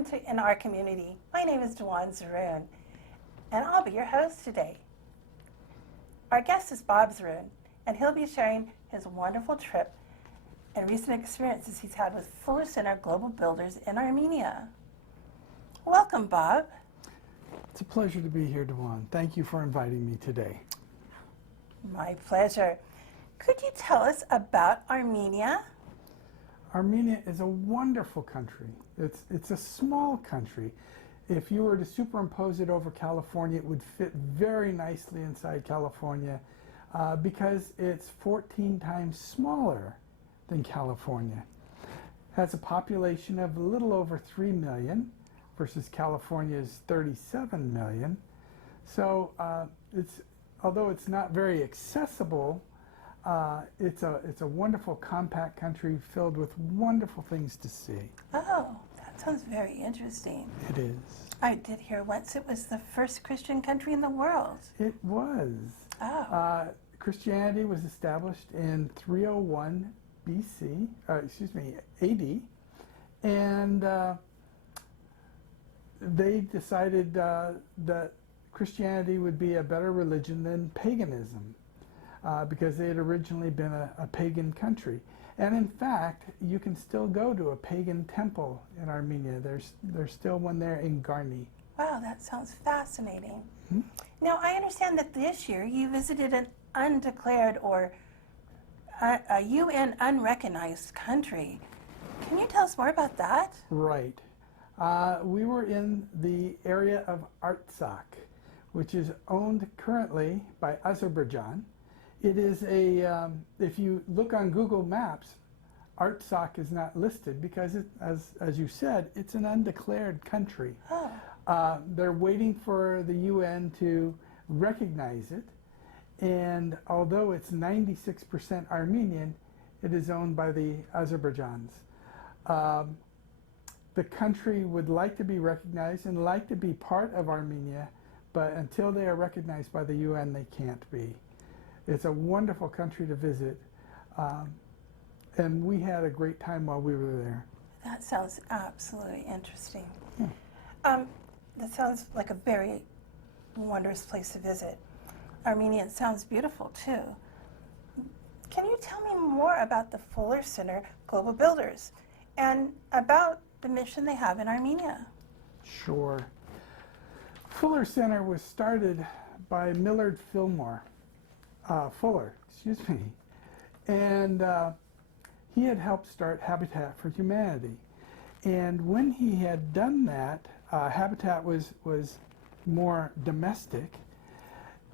Welcome to In Our Community. My name is Duon Zeroun, and I'll be your host today. Our guest is Bob Zeroun, and he'll be sharing his wonderful trip and recent experiences he's had with Fuller Center Global Builders in Armenia. Welcome, Bob. It's a pleasure to be here, Duon. Thank you for inviting me today. My pleasure. Could you tell us about Armenia? Armenia is a wonderful country. It's a small country. If you were to superimpose it over California, it would fit very nicely inside California because it's 14 times smaller than California. It has a population of a little over 3 million versus California's 37 million. So although it's not very accessible, it's a wonderful, compact country filled with wonderful things to see. Oh, that sounds very interesting. It is. I did hear once it was the first Christian country in the world. It was. Oh. Christianity was established in 301 AD, and they decided that Christianity would be a better religion than paganism. Because they had originally been a pagan country. And in fact, you can still go to a pagan temple in Armenia. There's still one there in Garni. Wow, that sounds fascinating. Hmm? Now, I understand that this year you visited an undeclared or a UN unrecognized country. Can you tell us more about that? Right. We were in the area of Artsakh, which is owned currently by Azerbaijan. It is if you look on Google Maps, Artsakh is not listed because, as you said, it's an undeclared country. Oh. They're waiting for the UN to recognize it, and although it's 96% Armenian, it is owned by the Azerbaijans. The country would like to be recognized and like to be part of Armenia, but until they are recognized by the UN, they can't be. It's a wonderful country to visit, and we had a great time while we were there. That sounds absolutely interesting. Yeah. That sounds like a very wondrous place to visit. Armenia sounds beautiful, too. Can you tell me more about the Fuller Center Global Builders and about the mission they have in Armenia? Sure. Fuller Center was started by Millard Fuller, and he had helped start Habitat for Humanity. And when he had done that, Habitat was more domestic.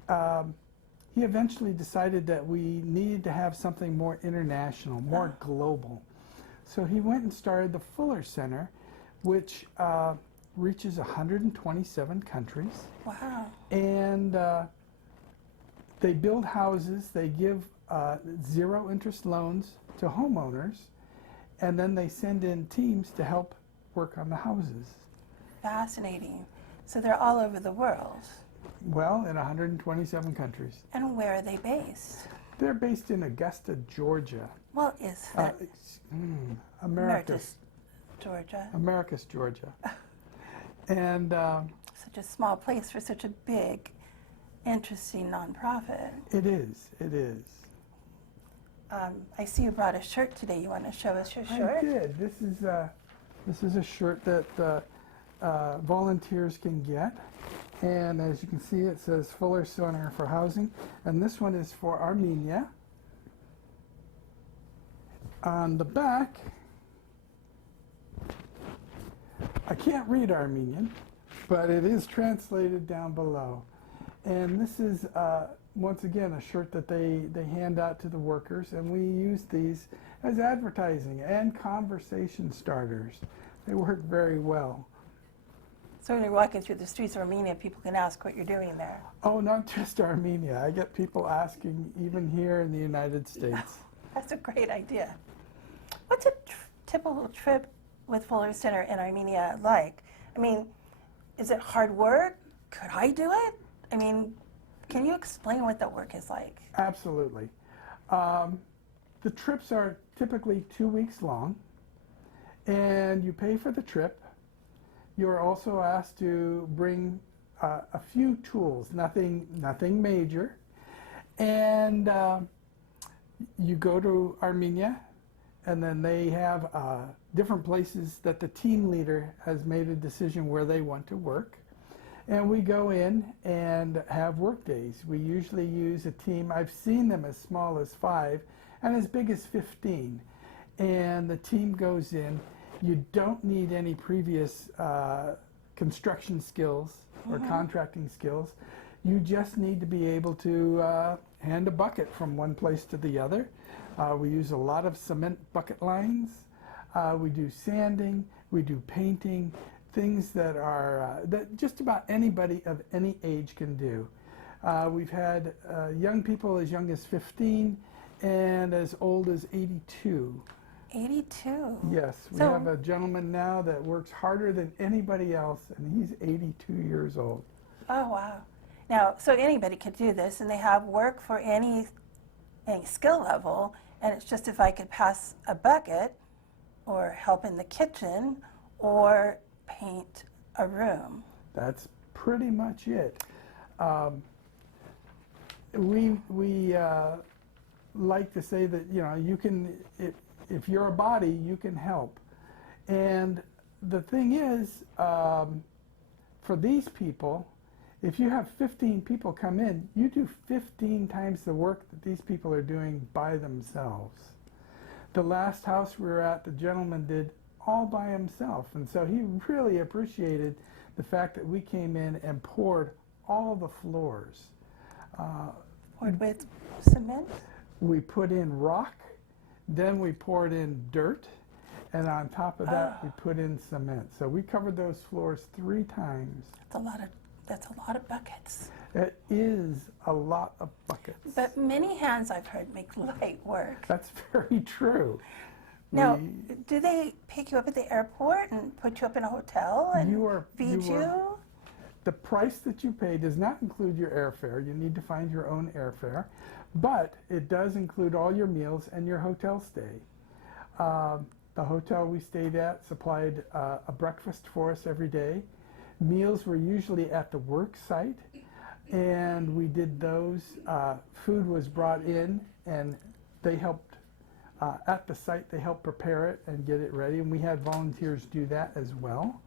He eventually decided that we needed to have something more international, more global. So he went and started the Fuller Center, which reaches 127 countries. Wow. And they build houses, they give zero interest loans to homeowners, and then they send in teams to help work on the houses. Fascinating. So they're all over the world. Well, in 127 countries. And where are they based? They're based in Augusta, Georgia. Well, is that Americus, Georgia? Americus, Georgia. And such a small place for such a big, interesting nonprofit. It is. It is. I see you brought a shirt today. You want to show us your shirt? I did. This is a shirt that volunteers can get, and as you can see, it says Fuller Center for Housing, and this one is for Armenia. On the back, I can't read Armenian, but it is translated down below. And this is, once again, a shirt that they hand out to the workers, and we use these as advertising and conversation starters. They work very well. So when you're walking through the streets of Armenia, people can ask what you're doing there. Oh, not just Armenia. I get people asking even here in the United States. That's a great idea. What's a typical trip with Fuller Center in Armenia like? I mean, is it hard work? Could I do it? I mean, can you explain what the work is like? Absolutely. The trips are typically 2 weeks long, and you pay for the trip. you're also asked to bring a few tools, nothing major. And you go to Armenia, and then they have different places that the team leader has made a decision where they want to work. And we go in and have work days. We usually use a team. I've seen them as small as 5 and as big as 15. And the team goes in. You don't need any previous construction skills or contracting skills. You just need to be able to hand a bucket from one place to the other. We use a lot of cement bucket lines. We do sanding. We do painting. Things that are that just about anybody of any age can do. We've had young people as young as 15 and as old as 82. 82? Yes, we have a gentleman now that works harder than anybody else, and he's 82 years old. Oh, wow. Now, so anybody could do this, and they have work for any skill level, and it's just if I could pass a bucket or help in the kitchen or paint a room. That's pretty much it. We like to say that, you know, you can, if you're a body, you can help. And the thing is, for these people, if you have 15 people come in, you do 15 times the work that these people are doing by themselves. The last house we were at, the gentleman did all by himself, and so he really appreciated the fact that we came in and poured all the floors. Poured with cement? We put in rock, then we poured in dirt, and on top of that we put in cement. So we covered those floors 3 times. That's a lot of buckets. It is a lot of buckets. But many hands, I've heard, make light work. That's very true. Now, do they pick you up at the airport and put you up in a hotel and feed you? The price that you pay does not include your airfare. You need to find your own airfare. But it does include all your meals and your hotel stay. The hotel we stayed at supplied a breakfast for us every day. Meals were usually at the work site, and we did those. Food was brought in, and they helped at the site. They helped prepare it and get it ready, and we had volunteers do that as well.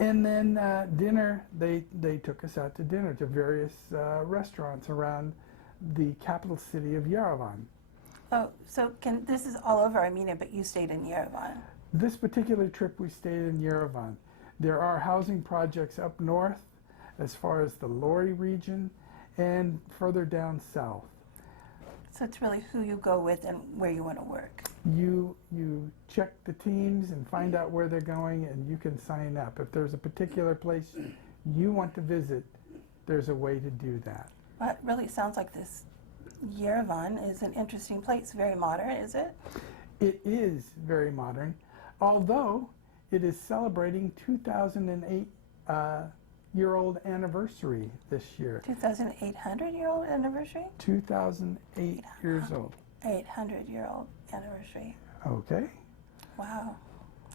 And then dinner, they took us out to dinner to various restaurants around the capital city of Yerevan. Oh, so this is all over Armenia, but you stayed in Yerevan. This particular trip, we stayed in Yerevan. There are housing projects up north, as far as the Lori region, and further down south. So it's really who you go with and where you want to work. You check the teams and find out where they're going, and you can sign up. If there's a particular place you want to visit, there's a way to do that. Well, it really sounds like this Yerevan is an interesting place. Very modern, is it? It is very modern, although it is celebrating 2,008-year-old anniversary this year. 2,800-year-old anniversary? 2008 years old. 800-year-old anniversary. Okay. Wow.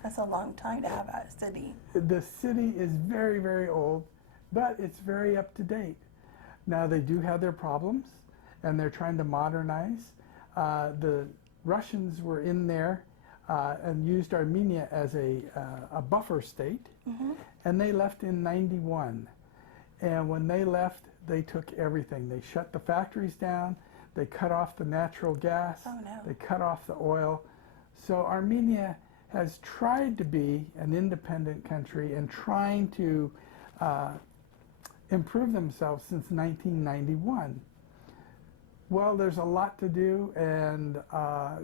That's a long time to have a city. The city is very, very old, but it's very up to date. Now, they do have their problems, and they're trying to modernize. The Russians were in there and used Armenia as a buffer state, and they left in '91. And when they left, they took everything. They shut the factories down, they cut off the natural gas, they cut off the oil. So Armenia has tried to be an independent country and trying to improve themselves since 1991. Well, there's a lot to do, and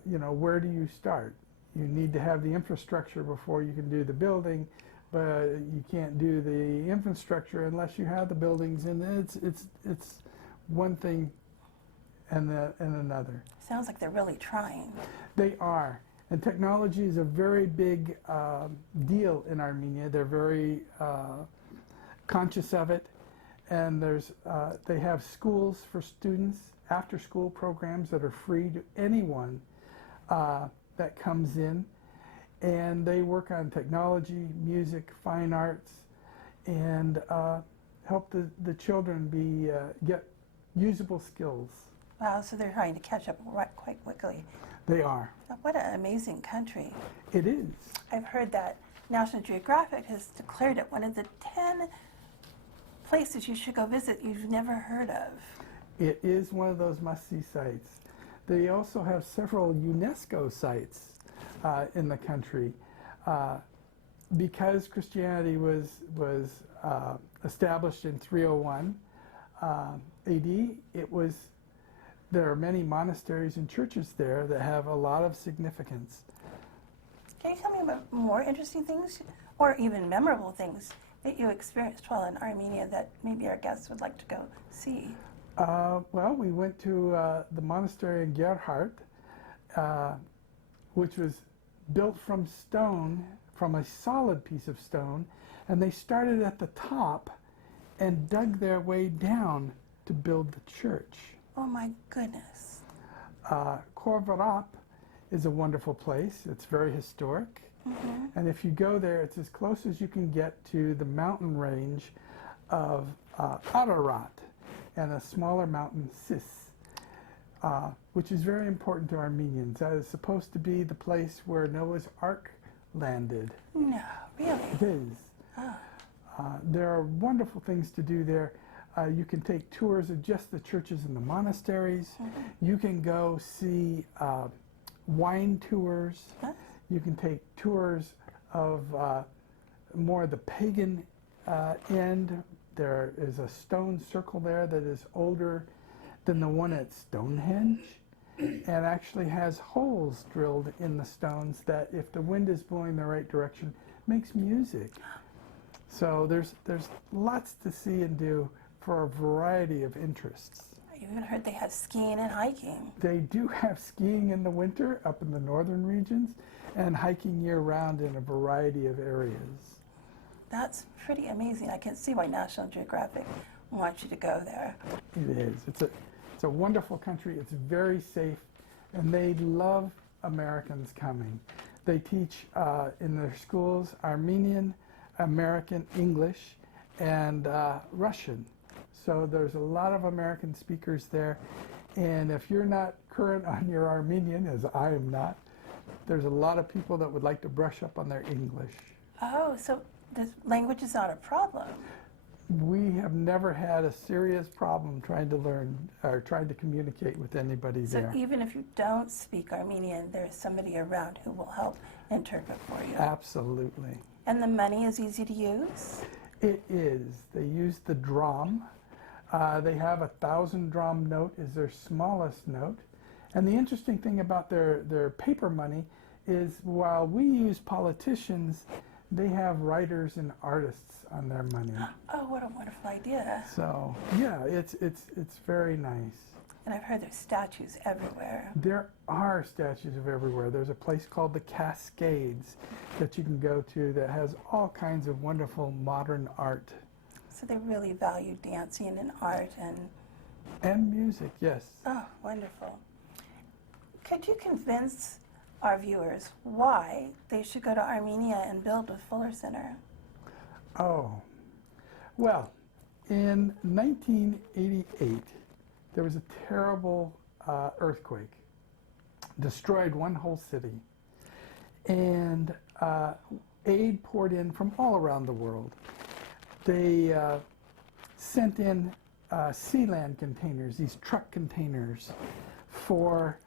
you know, where do you start? You need to have the infrastructure before you can do the building, but you can't do the infrastructure unless you have the buildings, and it's one thing and another. Sounds like they're really trying. They are, and technology is a very big deal in Armenia. They're very conscious of it, and they have schools for students, after-school programs that are free to anyone that comes in, and they work on technology, music, fine arts, and help the children get usable skills. Wow, so they're trying to catch up quite quickly. They are. What an amazing country. It is. I've heard that National Geographic has declared it one of the 10 places you should go visit you've never heard of. It is one of those must-see sites. They also have several UNESCO sites in the country. Because Christianity was established in 301 AD, there are many monasteries and churches there that have a lot of significance. Can you tell me about more interesting things or even memorable things that you experienced while in Armenia that maybe our guests would like to go see? Well, we went to the monastery in Gerhardt, which was built from stone, from a solid piece of stone, and they started at the top and dug their way down to build the church. Oh my goodness. Korvarap is a wonderful place. It's very historic. Mm-hmm. And if you go there, it's as close as you can get to the mountain range of Ararat and a smaller mountain, Sis, which is very important to Armenians. That is supposed to be the place where Noah's Ark landed. No, really? It is. Oh. There are wonderful things to do there. You can take tours of just the churches and the monasteries. Mm-hmm. You can go see wine tours. Huh? You can take tours of more of the pagan end. There is a stone circle there that is older than the one at Stonehenge, and actually has holes drilled in the stones that, if the wind is blowing the right direction, makes music. So there's lots to see and do for a variety of interests. I even heard they have skiing and hiking. They do have skiing in the winter up in the northern regions, and hiking year-round in a variety of areas. That's pretty amazing. I can see why National Geographic wants you to go there. It is. It's a wonderful country. It's very safe, and they love Americans coming. They teach in their schools Armenian, American, English, and Russian. So there's a lot of American speakers there, and if you're not current on your Armenian, as I am not, there's a lot of people that would like to brush up on their English. Oh, so the language is not a problem. We have never had a serious problem trying to learn or trying to communicate with anybody So there. even if you don't speak Armenian, there's somebody around who will help interpret for you. Absolutely. And the money is easy to use? It is. They use the dram. They have 1,000 dram note is their smallest note. And the interesting thing about their paper money is, while we use politicians, they have writers and artists on their money. Oh, what a wonderful idea. So yeah, it's very nice. And I've heard there's statues everywhere. There are statues of everywhere. There's a place called the Cascades that you can go to that has all kinds of wonderful modern art. So they really value dancing and art And music, yes. oh, wonderful. Could you convince our viewers why they should go to Armenia and build with Fuller Center? Oh, well, in 1988, there was a terrible earthquake, destroyed one whole city, and aid poured in from all around the world. They sent in Sealand containers, these truck containers, for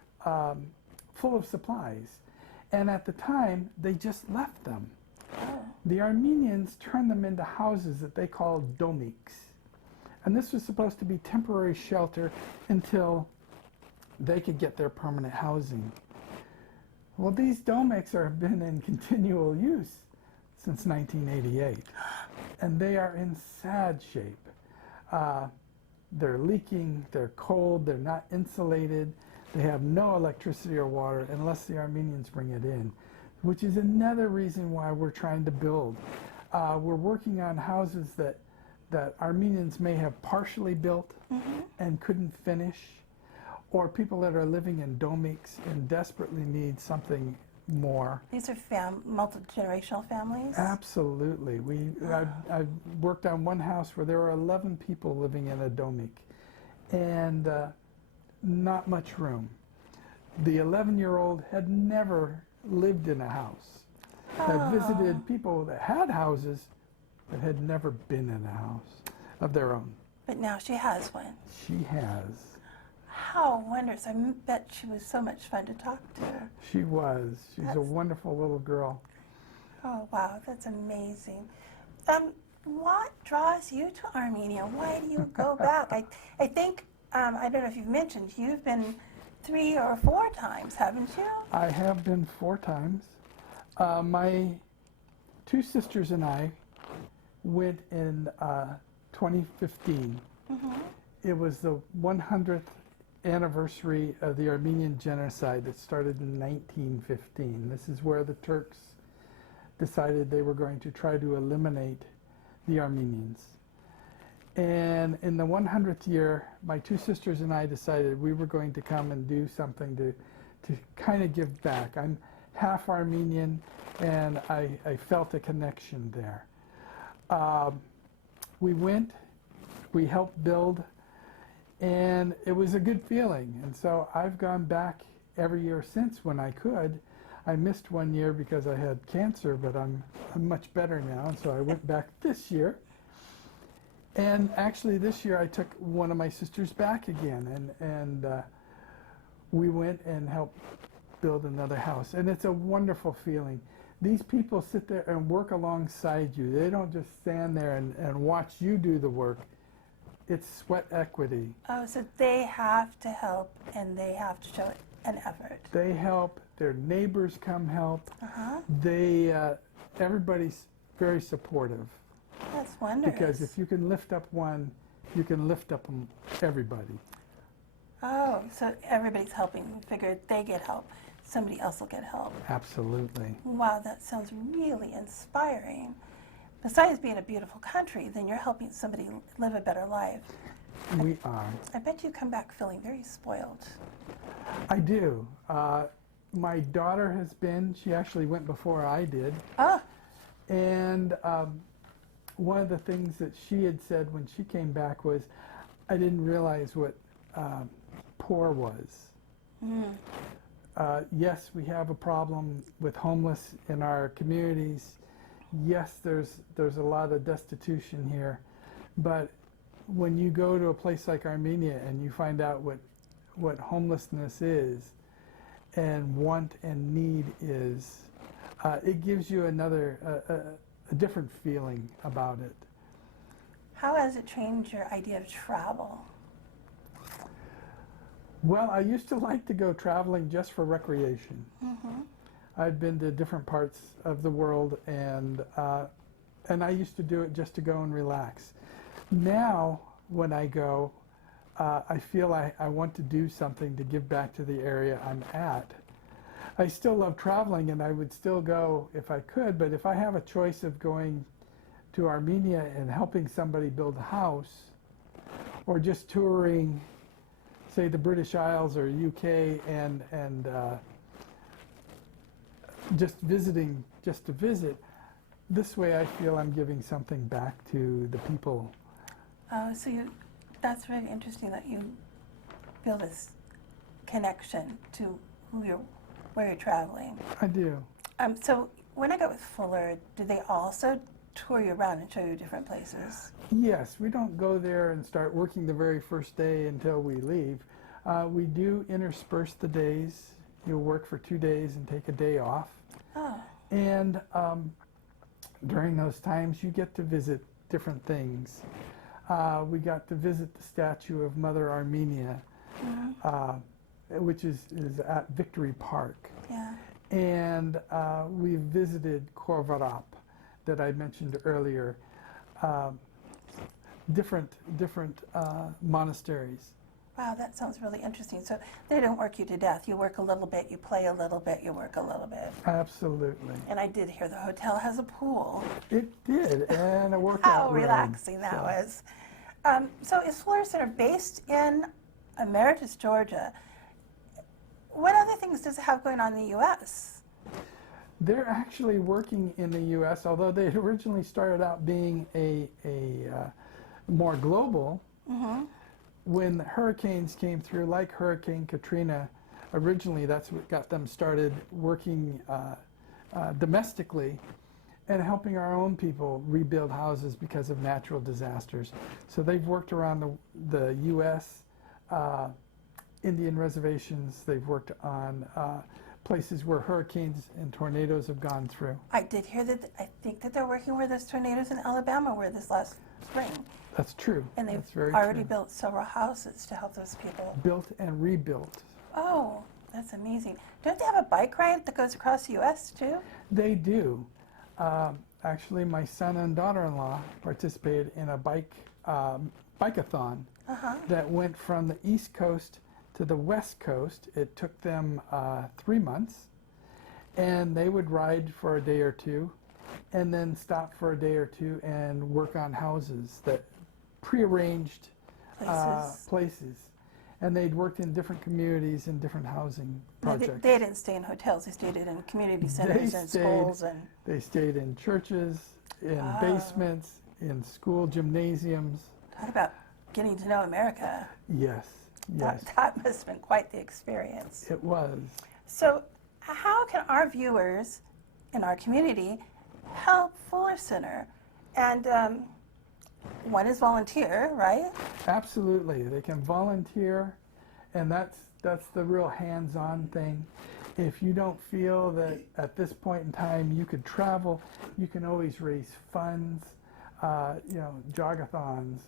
full of supplies, and at the time they just left them. Oh. The Armenians turned them into houses that they called domiks, and this was supposed to be temporary shelter until they could get their permanent housing. Well, these domiks have been in continual use since 1988, and they are in sad shape. They're leaking, they're cold, they're not insulated, they have no electricity or water unless the Armenians bring it in, which is another reason why we're trying to build. We're working on houses that Armenians may have partially built and couldn't finish, or people that are living in domiks and desperately need something more. These are multi-generational families? Absolutely. I worked on one house where there were 11 people living in a domik, and not much room. The 11-year-old had never lived in a house, had visited people that had houses, but had never been in a house of their own. But now she has one. She has. How wondrous. I bet she was so much fun to talk to. She was. She's a wonderful little girl. Oh, wow, that's amazing. What draws you to Armenia? Why do you go back? I think, I don't know if you've mentioned, you've been 3 or 4 times, haven't you? I have been 4 times. My 2 sisters and I went in 2015. Mm-hmm. It was the 100th anniversary of the Armenian genocide that started in 1915. This is where the Turks decided they were going to try to eliminate the Armenians. And in the 100th year, my 2 sisters and I decided we were going to come and do something to kind of give back. I'm half Armenian, and I felt a connection there. We went, we helped build, and it was a good feeling. And so I've gone back every year since when I could. I missed 1 year because I had cancer, but I'm much better now, and so I went back this year. And actually this year I took one of my sisters back again, and we went and helped build another house. And it's a wonderful feeling. These people sit there and work alongside you. They don't just stand there and watch you do the work. It's sweat equity. Oh, so they have to help, and they have to show an effort. They help. Their neighbors come help. Uh-huh. Everybody's very supportive. That's wonderful. Because if you can lift up one, you can lift up everybody. Oh, so everybody's helping. You figure if they get help, somebody else will get help. Absolutely. Wow, that sounds really inspiring. Besides being a beautiful country, then you're helping somebody live a better life. We are. I bet you come back feeling very spoiled. I do. My daughter has been. She actually went before I did. Oh. And one of the things that she had said when she came back was, I didn't realize what poor was. Mm. Yes, we have a problem with homeless in our communities. Yes, there's a lot of destitution here. But when you go to a place like Armenia and you find out what homelessness is and want and need is, it gives you a different feeling about it. How has it changed your idea of travel? Well, I used to like to go traveling just for recreation. Mm-hmm. I'd been to different parts of the world, and I used to do it just to go and relax. Now, when I go, I feel I want to do something to give back to the area I'm at. I still love traveling, and I would still go if I could, but if I have a choice of going to Armenia and helping somebody build a house, or just touring, say, the British Isles or UK and just visiting just to visit, this way I feel I'm giving something back to the people. Oh, so that's really interesting that you feel this connection to where you're traveling. I do. So when I go with Fuller, do they also tour you around and show you different places? Yes, we don't go there and start working the very first day until we leave. We do intersperse the days. You'll work for 2 days and take a day off. Oh. And during those times, you get to visit different things. We got to visit the statue of Mother Armenia, which is at Victory Park. Yeah. And we visited Korvarap, that I mentioned earlier, different monasteries. Wow, that sounds really interesting. So they don't work you to death. You work a little bit, you play a little bit, you work a little bit. Absolutely. And I did hear the hotel has a pool. It did, and a workout How room. relaxing that was. So is Fuller Center based in Emeritus, Georgia? What other things does it have going on in the U.S.? They're actually working in the U.S., although they had originally started out being a more global. Mm-hmm. When hurricanes came through, like Hurricane Katrina, originally that's what got them started working domestically and helping our own people rebuild houses because of natural disasters. So they've worked around the U.S., Indian reservations. They've worked on places where hurricanes and tornadoes have gone through. I did hear that. I think that they're working where those tornadoes in Alabama were this last spring. That's true. And they've That's very already true. built several houses to help those people. Built and rebuilt. Oh, that's amazing. Don't they have a bike ride that goes across the U.S. too? They do. Actually, my son and daughter-in-law participated in a bike-a-thon that went from the East Coast to the West Coast. It took them 3 months, and they would ride for a day or two and then stop for a day or two and work on houses, that prearranged places. And they'd worked in different communities and different housing projects. They didn't stay in hotels. They stayed in community centers and schools. They stayed in churches, in basements, in school gymnasiums. Talk about getting to know America. Yes, yes. That must have been quite the experience. It was. So how can our viewers in our community help Fuller Center? And one is volunteer, right? Absolutely. They can volunteer, and that's the real hands-on thing. If you don't feel that at this point in time you could travel, you can always raise funds, jogathons,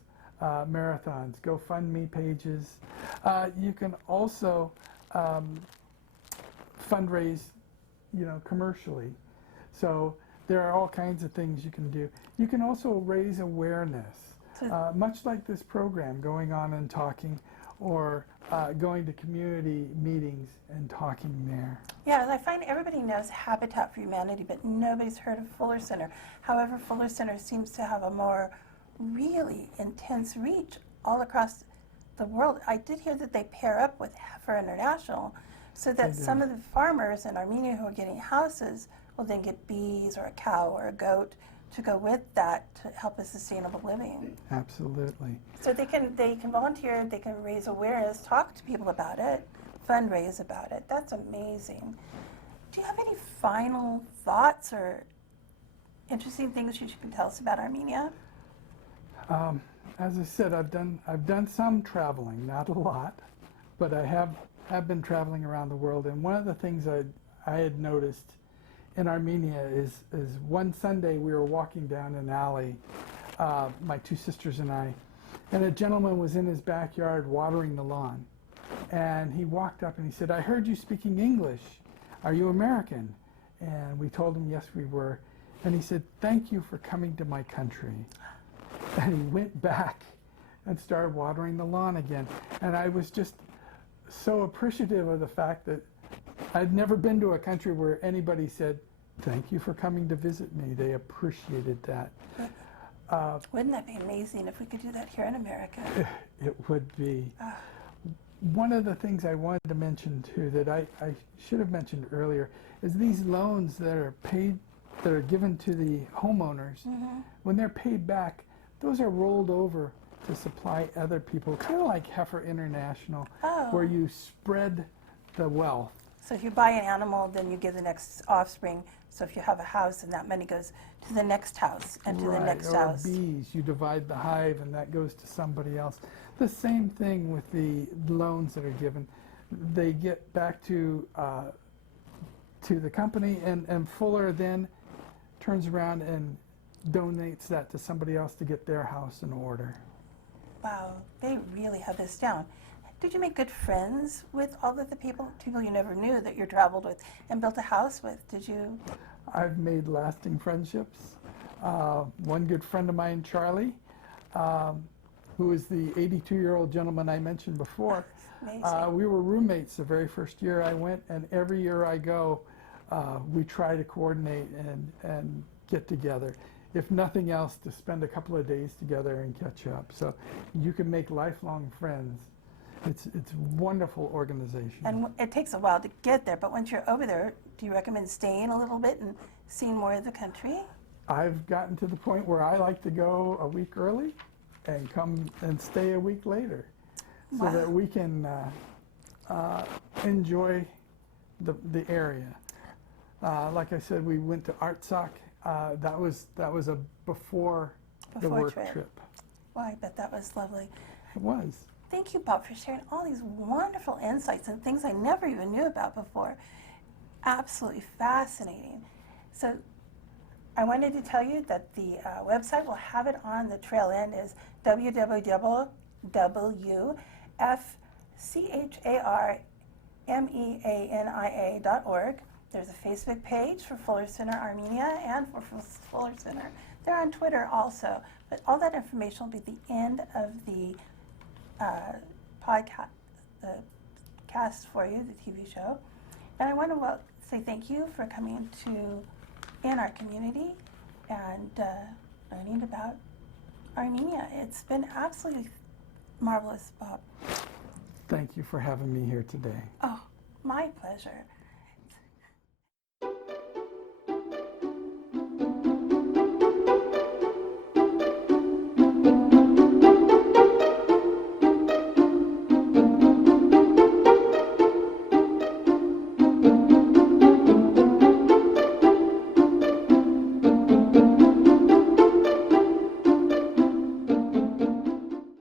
marathons, GoFundMe pages. You can also fundraise, commercially. So there are all kinds of things you can do. You can also raise awareness, much like this program, going on and talking, or going to community meetings and talking there. Yeah, I find everybody knows Habitat for Humanity, but nobody's heard of Fuller Center. However, Fuller Center seems to have a more really intense reach all across the world. I did hear that they pair up with Heifer International so that some of the farmers in Armenia who are getting houses will then get bees or a cow or a goat to go with that to help with sustainable living. Absolutely. So they can volunteer, they can raise awareness, talk to people about it, fundraise about it. That's amazing. Do you have any final thoughts or interesting things you can tell us about Armenia? As I said, I've done some traveling, not a lot, but I have been traveling around the world. And one of the things I had noticed in Armenia is one Sunday we were walking down an alley, my two sisters and I, and a gentleman was in his backyard watering the lawn. And he walked up and he said, "I heard you speaking English. Are you American?" And we told him yes, we were. And he said, "Thank you for coming to my country." And he went back and started watering the lawn again. And I was just so appreciative of the fact that I'd never been to a country where anybody said, "Thank you for coming to visit me." They appreciated that. Wouldn't that be amazing if we could do that here in America? It would be. One of the things I wanted to mention too that I should have mentioned earlier is these loans that are given to the homeowners. When they're paid back, those are rolled over to supply other people, kind of like Heifer International, where you spread the wealth. So if you buy an animal, then you give the next offspring. So if you have a house, and that money goes to the next house and to the next house. Or bees, you divide the hive and that goes to somebody else. The same thing with the loans that are given. They get back to the company, and Fuller then turns around and donates that to somebody else to get their house in order. Wow, they really have this down. Did you make good friends with all of the people you never knew that you traveled with and built a house with? Did you? I've made lasting friendships. One good friend of mine, Charlie, who is the 82-year-old gentleman I mentioned before. Amazing. We were roommates the very first year I went, and every year I go, we try to coordinate and get together. If nothing else, to spend a couple of days together and catch up. So you can make lifelong friends. It's a wonderful organization. And it takes a while to get there, but once you're over there, do you recommend staying a little bit and seeing more of the country? I've gotten to the point where I like to go a week early and come and stay a week later, so Wow. that we can enjoy the area. Like I said, we went to Artsakh. That was a before the Before work trip. trip. Well, I bet that was lovely. It was. Thank you, Bob, for sharing all these wonderful insights and things I never even knew about before. Absolutely fascinating. So I wanted to tell you that the website, will have it on the trail end, is www.fcharmenia.org. There's a Facebook page for Fuller Center Armenia and for Fuller Center. They're on Twitter also, but all that information will be at the end of the podcast, the cast for you, the TV show. And I want to say thank you for coming in our community and learning about Armenia. It's been absolutely marvelous, Bob. Thank you for having me here today. Oh, my pleasure.